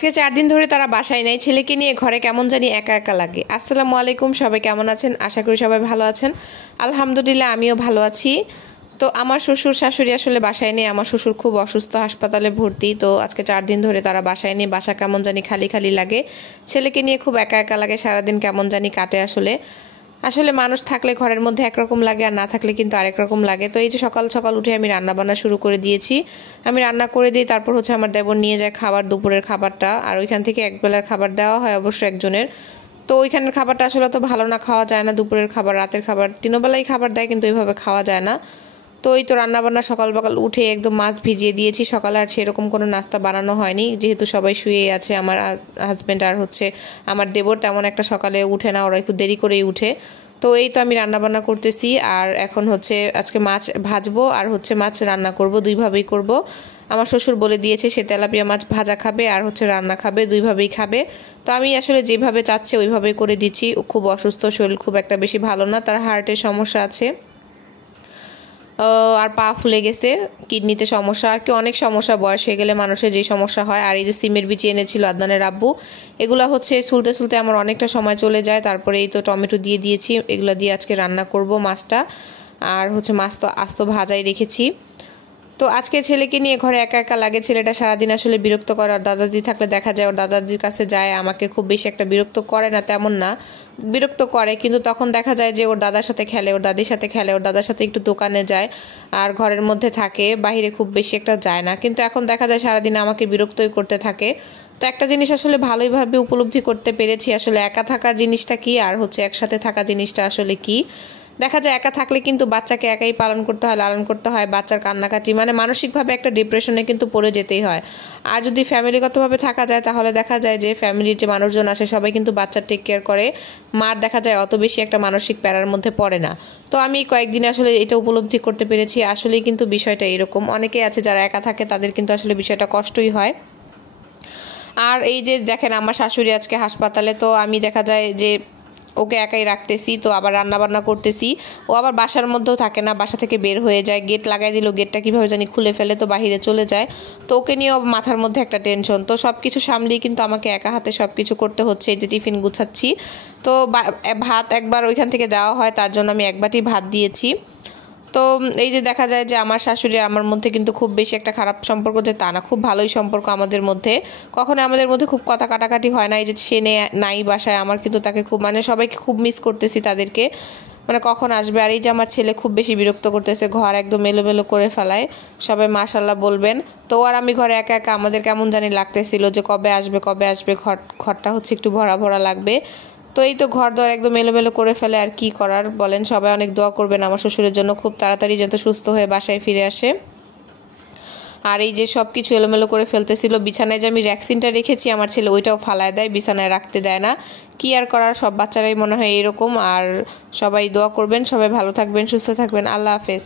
আজকে 4 দিন ধরে তারা বাসায় নাই। ছেলেকে নিয়ে ঘরে কেমন জানি একা একা লাগে। আসসালামু আলাইকুম, সবাই কেমন আছেন? আশা করি সবাই ভালো আছেন। আলহামদুলিল্লাহ আমিও ভালো আছি। তো আমার শ্বশুর শাশুড়ি আসলে বাসায় নেই। আমার শ্বশুর খুব অসুস্থ, হাসপাতালে ভর্তি। তো আজকে 4 দিন ধরে তারা বাসায় নেই। বাসা কেমন জানি খালি খালি লাগে। ছেলেকে নিয়ে খুব একা একা লাগে, সারাদিন কেমন জানি কাটে। আসলে মানুষ থাকলে ঘরের মধ্যে একরকম লাগে, আর না থাকলে কিন্তু আরেক রকম লাগে। তো এই যে সকাল সকাল উঠে আমি রান্না বান্না শুরু করে দিয়েছি। আমি রান্না করে দিই, তারপর হচ্ছে আমার দেবর নিয়ে যায় খাবার, দুপুরের খাবারটা। আর ওইখান থেকে একবেলার খাবার দেওয়া হয় অবশ্য একজনের। তো ওইখানের খাবারটা আসলে তো ভালো না, খাওয়া যায় না। দুপুরের খাবার, রাতের খাবার, তিনবেলাই খাবার দেয়, কিন্তু এইভাবে খাওয়া যায় না। তো এই তো রান্নাবান্না সকাল সকাল উঠে একদম মাছ ভিজিয়ে দিয়েছি। সকালে আর সেরকম কোনো নাস্তা বানানো হয়নি, যেহেতু সবাই শুয়ে আছে। আমার হাজব্যান্ড আর হচ্ছে আমার দেবর তেমন একটা সকালে উঠে না, ওরা একটু দেরি করেই উঠে। তো এই তো আমি রান্নাবান্না করতেছি। আর এখন হচ্ছে আজকে মাছ ভাজবো আর হচ্ছে মাছ রান্না করব, দুইভাবেই করব। আমার শ্বশুর বলে দিয়েছে সে তেলাপিয়া মাছ ভাজা খাবে আর হচ্ছে রান্না খাবে, দুইভাবেই খাবে। তো আমি আসলে যেভাবে চাচ্ছে ওইভাবেই করে দিচ্ছি। খুব অসুস্থ, শরীর খুব একটা বেশি ভালো না, তার হার্টের সমস্যা আছে, আর পা ফুলে গেছে, কিডনিতে সমস্যা, আর কি অনেক সমস্যা। বয়স হয়ে গেলে মানুষের যে সমস্যা হয়। আর এই যে সিমের বিচি এনেছিল আদনানের আব্বু, এগুলো হচ্ছে ছুলতে ছুলতে আমার অনেকটা সময় চলে যায়। তারপরে এই তো টমেটো দিয়ে দিয়েছি, এগুলো দিয়ে আজকে রান্না করব মাছটা। আর হচ্ছে মাছ তো আস্ত ভাজাই রেখেছি। তো আজকে ছেলেকে নিয়ে ঘরে একা একা লাগে। ছেলেটা সারাদিন আসলে বিরক্ত করে। আর দাদাদি থাকলে দেখা যায় ওর দাদাদির কাছে যায়, আমাকে খুব বেশি একটা বিরক্ত করে না, তেমন না, বিরক্ত করে। কিন্তু তখন দেখা যায় যে ওর দাদার সাথে খেলে, ওর দাদির সাথে খেলে, ওর দাদার সাথে একটু দোকানে যায়, আর ঘরের মধ্যে থাকে, বাইরে খুব বেশি একটা যায় না। কিন্তু এখন দেখা যায় সারাদিন আমাকে বিরক্তই করতে থাকে। তো একটা জিনিস আসলে ভালোইভাবে উপলব্ধি করতে পেরেছি, আসলে একা থাকার জিনিসটা কি আর হচ্ছে একসাথে থাকা জিনিসটা আসলে কি। দেখা যায় একা থাকলে কিন্তু বাচ্চাকে একাই পালন করতে হয়, লালন করতে হয়, বাচ্চার কান্নাকাটি, মানে মানসিকভাবে একটা ডিপ্রেশনে কিন্তু পড়ে যেতেই হয়। আর যদি ফ্যামিলিগতভাবে থাকা যায় তাহলে দেখা যায় যে ফ্যামিলির যে মানুষজন আসে সবাই কিন্তু বাচ্চার টেক কেয়ার করে। মার দেখা যায় অত বেশি একটা মানসিক প্যারার মধ্যে পড়ে না। তো আমি কয়েকদিনে আসলে এটা উপলব্ধি করতে পেরেছি। আসলেই কিন্তু বিষয়টা এরকম, অনেকেই আছে যারা একা থাকে তাদের কিন্তু আসলে বিষয়টা কষ্টই হয়। আর এই যে দেখেন আমার শাশুড়ি আজকে হাসপাতালে, তো আমি দেখা যায় যে ওকে একাই রাখতেছি, তো আবার রান্নাবান্না করতেছি। ও আবার বাসার মধ্যেও থাকে না, বাসা থেকে বের হয়ে যায়, গেট লাগাই দিল, গেটটা কীভাবে জানি খুলে ফেলে, তো বাহিরে চলে যায়। তো ওকে নিয়েও মাথার মধ্যে একটা টেনশন। তো সব কিছু সামলিয়ে কিন্তু আমাকে একা হাতে সব কিছু করতে হচ্ছে। এই যে টিফিন গুছাচ্ছি, তো ভাত একবার ওইখান থেকে দেওয়া হয়, তার জন্য আমি 1 বাটি ভাত দিয়েছি। তো এই যে দেখা যায় যে আমার শাশুড়ি আর আমার মধ্যে কিন্তু খুব বেশি একটা খারাপ সম্পর্ক যে তা না, খুব ভালোই সম্পর্ক আমাদের মধ্যে। কখনো আমাদের মধ্যে খুব কথা কাটাকাটি হয় না। এই যে সে নাই বাসায়, আমার কিন্তু তাকে খুব, মানে সবাইকে খুব মিস করতেছি তাদেরকে, মানে কখন আসবে। আর এই যে আমার ছেলে খুব বেশি বিরক্ত করতেছে, ঘর একদম এলোমেলো করে ফেলায়, সবাই মাশাল্লাহ বলবেন। তো আর আমি ঘরে একা একা, আমাদের কেমন জানি লাগতেছিল যে কবে আসবে কবে আসবে, ঘরটা হচ্ছে একটু ভরা ভরা লাগবে। তো এই তো ঘর দর একদম এলোমেলো করে ফেলে, আর কি করার বলেন। সবাই অনেক দোয়া করবেন আমার শ্বশুরের জন্য, খুব তাড়াতাড়ি যাতে সুস্থ হয়ে বাসায় ফিরে আসে। আর এই যে সব কিছু এলোমেলো করে ফেলতেছিল, বিছানায় যে আমি ভ্যাকসিনটা রেখেছি আমার ছেলে ওইটাও ফালায় দেয়, বিছানায় রাখতে দেয় না। কি আর করার, সব বাচ্চারাই মনে হয় এরকম। আর সবাই দোয়া করবেন, সবাই ভালো থাকবেন, সুস্থ থাকবেন। আল্লাহ হাফেজ।